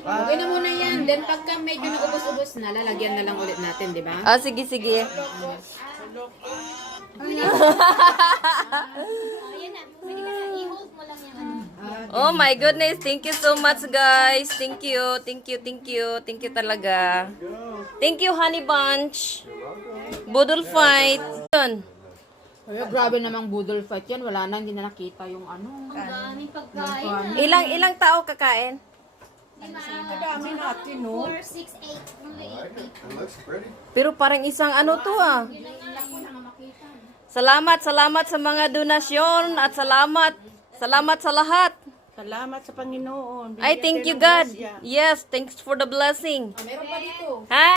Okay na muna yan. Then pagka medyo naubos-ubos na, lalagyan na lang ulit natin, di ba? Ah, sige, sige. Ayan na. Pwede ka na. I-hold mo lang yung ano. Oh my goodness, thank you so much guys. Thank you, thank you, thank you. Thank you talaga. Thank you Honey Bunch. Budol fight. Yun. Ay, grabe namang budol fight yan. Wala na, hindi na nakita yung ano. Ang daming pagkain. Ilang tao kakain? Dami natin, no? 4, 6, 8. Mga 8 people. It looks pretty. Pero parang isang ano to ah. Salamat sa mga donasyon at salamat sa lahat. Salamat sa Panginoon. I thank you God. Yes, thanks for the blessing. Meron pa dito. Hi.